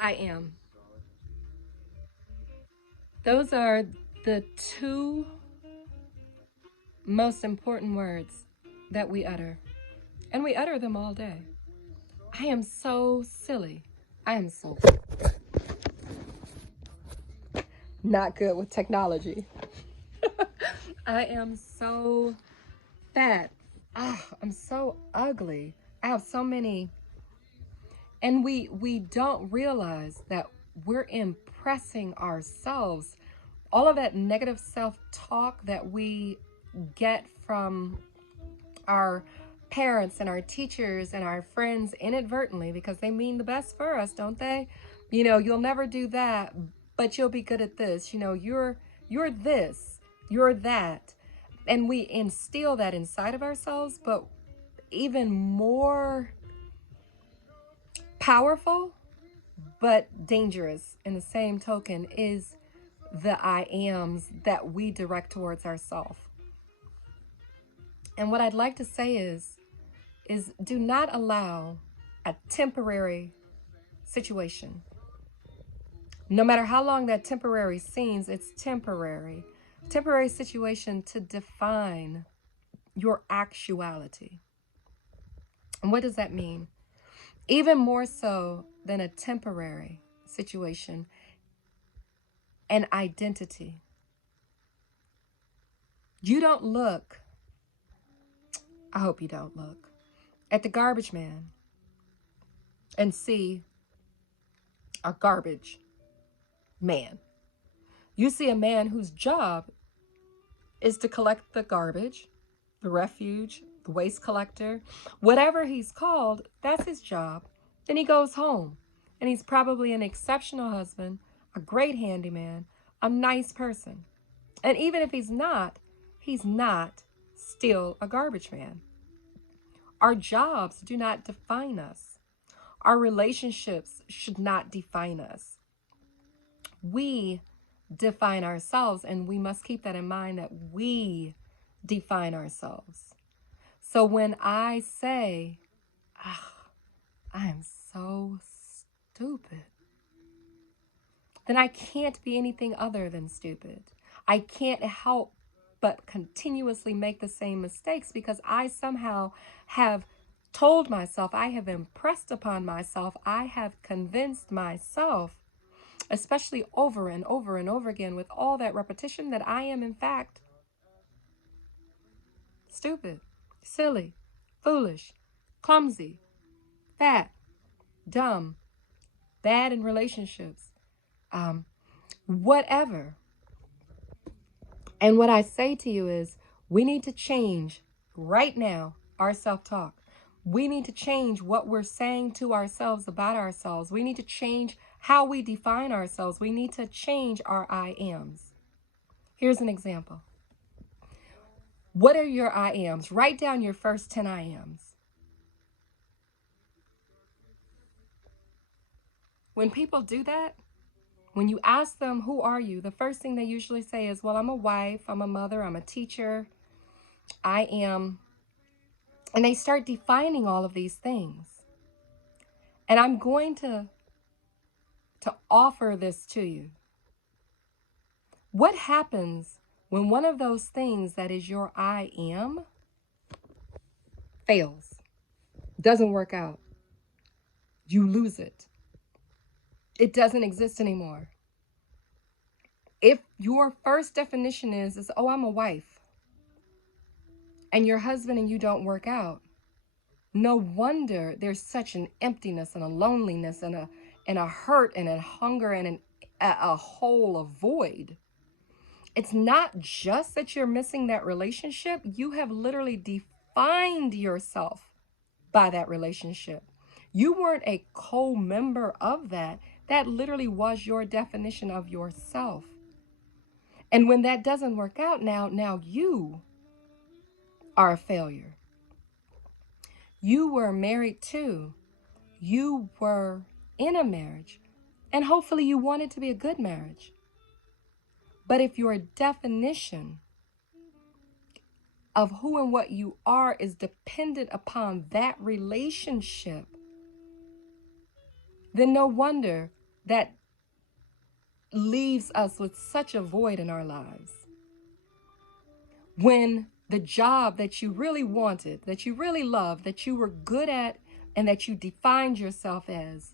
I am. Those are the two most important words that we utter, and we utter them all day. I am so silly. I am so not good with technology. I am so fat. I'm so ugly. I have so many. And we don't realize that we're impressing ourselves. All of that negative self-talk that we get from our parents and our teachers and our friends inadvertently, because they mean the best for us, don't they? You'll never do that, but you'll be good at this. You're this, you're that. And we instill that inside of ourselves, but even more powerful but dangerous in the same token is the I ams that we direct towards ourselves. And what I'd like to say is do not allow a temporary situation, no matter how long that temporary seems, it's temporary situation, to define your actuality. And what does that mean? Even more so than a temporary situation, an identity. You don't look, I hope you don't look, at the garbage man and see a garbage man. You see a man whose job is to collect the garbage, the refuge, the waste collector, whatever he's called, that's his job. Then he goes home, and he's probably an exceptional husband, a great handyman, a nice person. And even if he's not still a garbage man. Our jobs do not define us. Our relationships should not define us. We define ourselves, and we must keep that in mind, that we define ourselves. So when I say, I am so stupid, then I can't be anything other than stupid. I can't help but continuously make the same mistakes because I somehow have told myself, I have impressed upon myself, I have convinced myself, especially over and over and over again with all that repetition, that I am in fact stupid, silly, foolish, clumsy, fat, dumb, bad in relationships, whatever. And what I say to you is, we need to change right now our self-talk. We need to change what we're saying to ourselves about ourselves. We need to change how we define ourselves. We need to change our I ams. Here's an example. What are your I ams? Write down your first 10 I ams. When people do that, when you ask them, who are you? The first thing they usually say is, well, I'm a wife, I'm a mother, I'm a teacher, I am. And they start defining all of these things. And I'm going to offer this to you. What happens when one of those things that is your I am fails, doesn't work out? You lose it. It doesn't exist anymore. If your first definition is, oh, I'm a wife, and your husband and you don't work out, no wonder there's such an emptiness and a loneliness and a hurt and a hunger and a hole, a void. It's not just that you're missing that relationship. You have literally defined yourself by that relationship. You weren't a co-member of that. That literally was your definition of yourself. And when that doesn't work out, now you are a failure. You were married to, you were in a marriage, and hopefully you want it to be a good marriage. But if your definition of who and what you are is dependent upon that relationship, then no wonder that leaves us with such a void in our lives. When the job that you really wanted, that you really loved, that you were good at, and that you defined yourself as,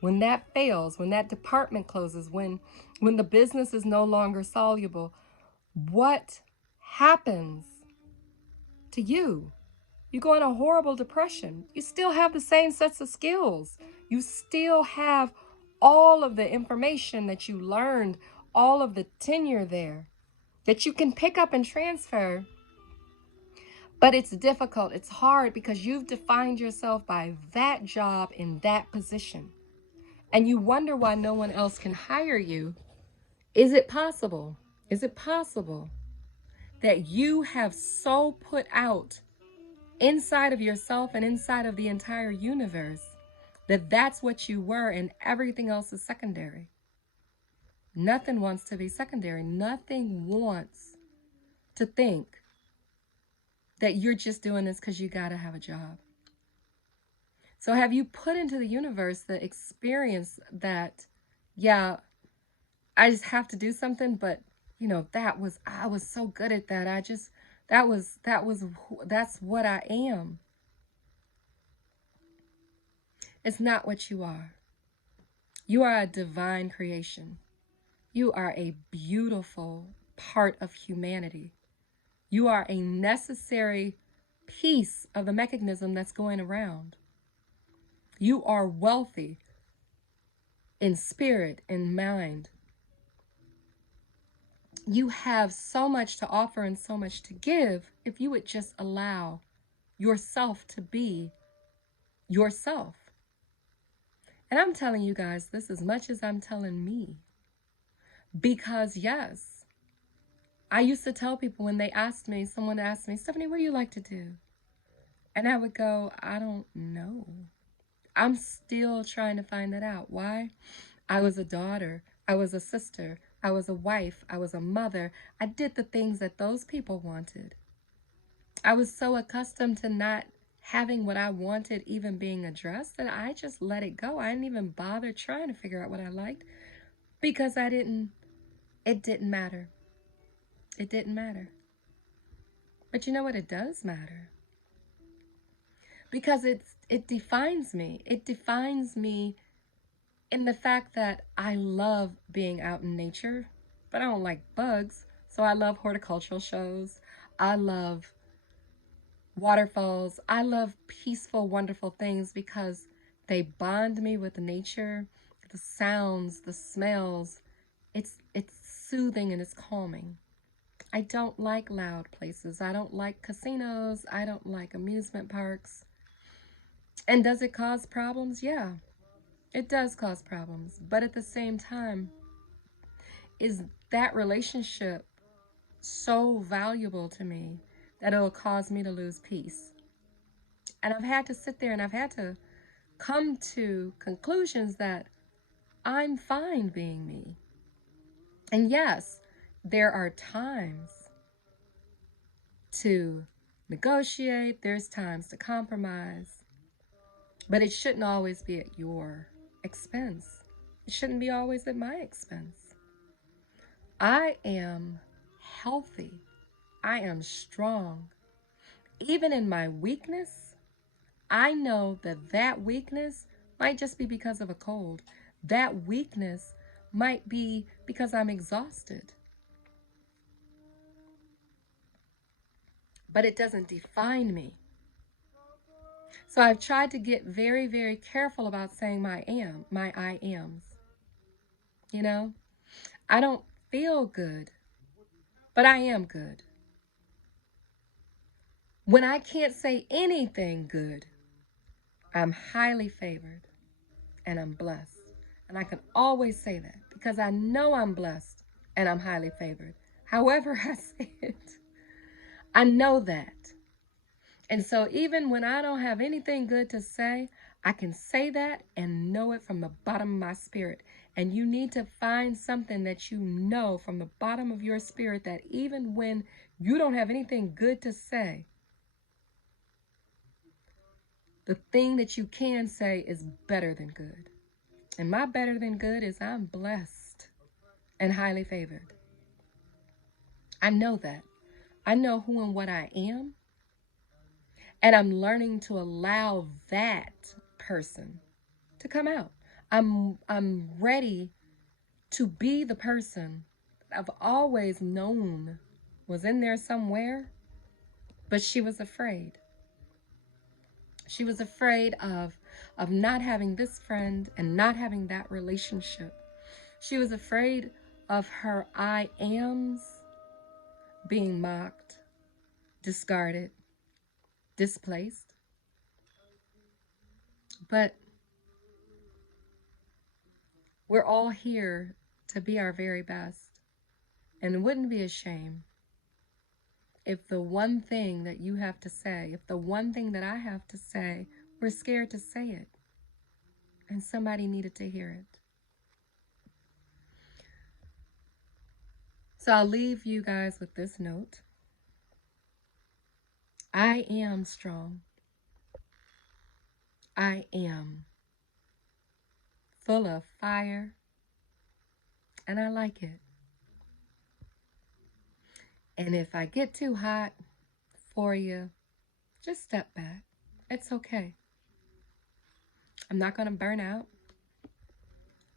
when that fails, when that department closes, when the business is no longer soluble, what happens to you? You go in a horrible depression. You still have the same sets of skills. You still have all of the information that you learned, all of the tenure there that you can pick up and transfer. But it's difficult. It's hard because you've defined yourself by that job in that position. And you wonder why no one else can hire you. Is it possible? Is it possible that you have so put out inside of yourself and inside of the entire universe that that's what you were and everything else is secondary? Nothing wants to be secondary. Nothing wants to think that you're just doing this because you got to have a job. So have you put into the universe the experience that, yeah, I just have to do something, but you know, I was so good at that. That's what I am. It's not what you are. You are a divine creation. You are a beautiful part of humanity. You are a necessary piece of the mechanism that's going around. You are wealthy in spirit and mind. You have so much to offer and so much to give if you would just allow yourself to be yourself. And I'm telling you guys this as much as I'm telling me. Because yes, I used to tell people when someone asked me, Stephanie, what do you like to do? And I would go, I don't know. I'm still trying to find that out. Why? I was a daughter. I was a sister. I was a wife. I was a mother. I did the things that those people wanted. I was so accustomed to not having what I wanted even being addressed that I just let it go. I didn't even bother trying to figure out what I liked because it didn't matter. It didn't matter. But you know what? It does matter. Because it defines me. It defines me in the fact that I love being out in nature, but I don't like bugs. So I love horticultural shows. I love waterfalls. I love peaceful, wonderful things because they bond me with nature, the sounds, the smells. It's soothing and it's calming. I don't like loud places. I don't like casinos. I don't like amusement parks. And does it cause problems? Yeah, it does cause problems. But at the same time, is that relationship so valuable to me that it'll cause me to lose peace? And I've had to sit there and I've had to come to conclusions that I'm fine being me. And yes, there are times to negotiate, there's times to compromise, but it shouldn't always be at your expense. It shouldn't be always at my expense. I am healthy. I am strong. Even in my weakness, I know that weakness might just be because of a cold. That weakness might be because I'm exhausted. But it doesn't define me. So I've tried to get very, very careful about saying my I ams. You know, I don't feel good, but I am good. When I can't say anything good, I'm highly favored and I'm blessed. And I can always say that because I know I'm blessed and I'm highly favored. However I say it, I know that. And so even when I don't have anything good to say, I can say that and know it from the bottom of my spirit. And you need to find something that you know from the bottom of your spirit that even when you don't have anything good to say, the thing that you can say is better than good. And my better than good is I'm blessed and highly favored. I know that. I know who and what I am. And I'm learning to allow that person to come out. I'm ready to be the person I've always known was in there somewhere, but she was afraid. She was afraid of not having this friend and not having that relationship. She was afraid of her I ams being mocked, discarded, displaced. But we're all here to be our very best. And it wouldn't be a shame if the one thing that you have to say, if the one thing that I have to say, we're scared to say it. And somebody needed to hear it. So I'll leave you guys with this note. I am strong. I am full of fire, and I like it. And if I get too hot for you, just step back. It's okay. I'm not going to burn out,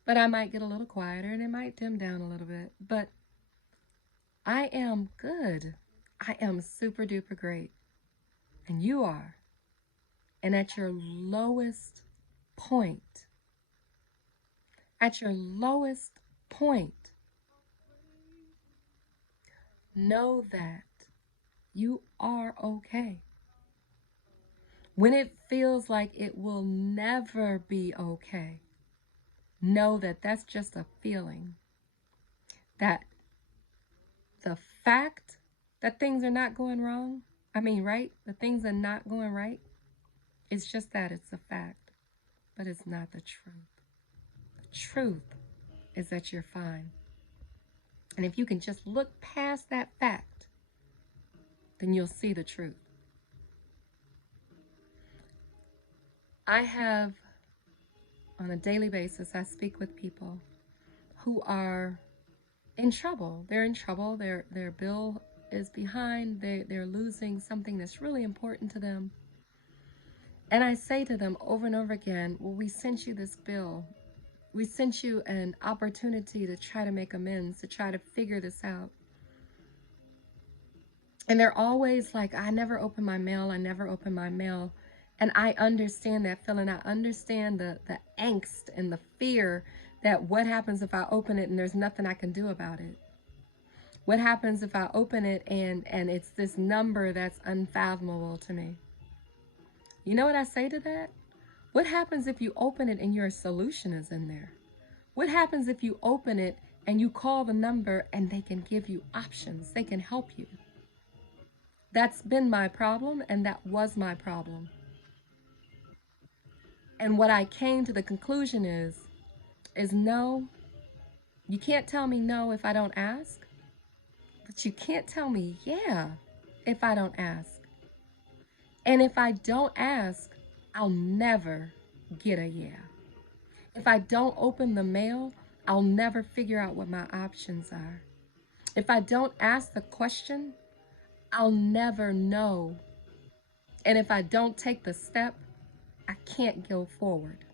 but I might get a little quieter and it might dim down a little bit. But I am good. I am super duper great. And you are. And at your lowest point, know that you are okay. When it feels like it will never be okay, know that that's just a feeling. That the fact that things are not going wrong, right? The things are not going right. It's just that it's a fact, but it's not the truth. The truth is that you're fine. And if you can just look past that fact, then you'll see the truth. I have, on a daily basis, I speak with people who are in trouble. They're in trouble. Their bill is behind. They're losing something that's really important to them. And I say to them over and over again, well, we sent you this bill. We sent you an opportunity to try to make amends, to try to figure this out. And they're always like, I never open my mail. I never open my mail. And I understand that feeling. I understand the angst and the fear that what happens if I open it and there's nothing I can do about it? What happens if I open it and it's this number that's unfathomable to me? You know what I say to that? What happens if you open it and your solution is in there? What happens if you open it and you call the number and they can give you options? They can help you. That's been my problem, and that was my problem. And what I came to the conclusion is no. You can't tell me no if I don't ask, but you can't tell me yeah if I don't ask. And if I don't ask, I'll never get a yeah. If I don't open the mail, I'll never figure out what my options are. If I don't ask the question, I'll never know. And if I don't take the step, I can't go forward.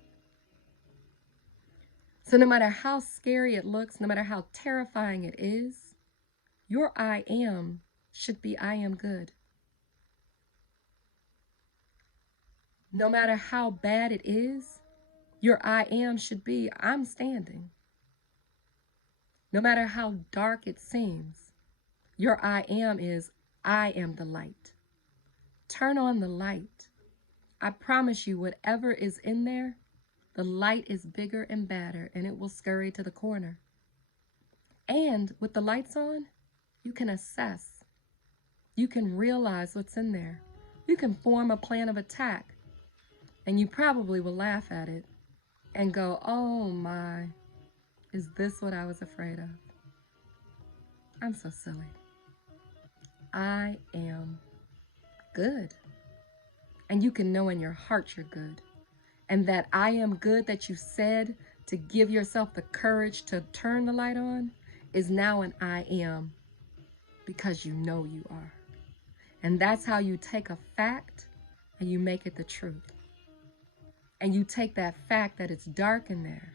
So no matter how scary it looks, no matter how terrifying it is, your I am should be I am good. No matter how bad it is, your I am should be I'm standing. No matter how dark it seems, your I am is I am the light. Turn on the light. I promise you, whatever is in there, the light is bigger and badder, and it will scurry to the corner. And with the lights on, you can assess. You can realize what's in there. You can form a plan of attack. And you probably will laugh at it and go, oh my, is this what I was afraid of? I'm so silly. I am good. And you can know in your heart you're good. And that I am good that you said to give yourself the courage to turn the light on is now an I am, because you know you are. And that's how you take a fact and you make it the truth. And you take that fact that it's dark in there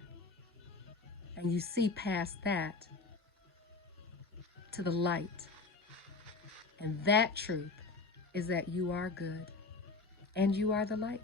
and you see past that to the light. And that truth is that you are good and you are the light.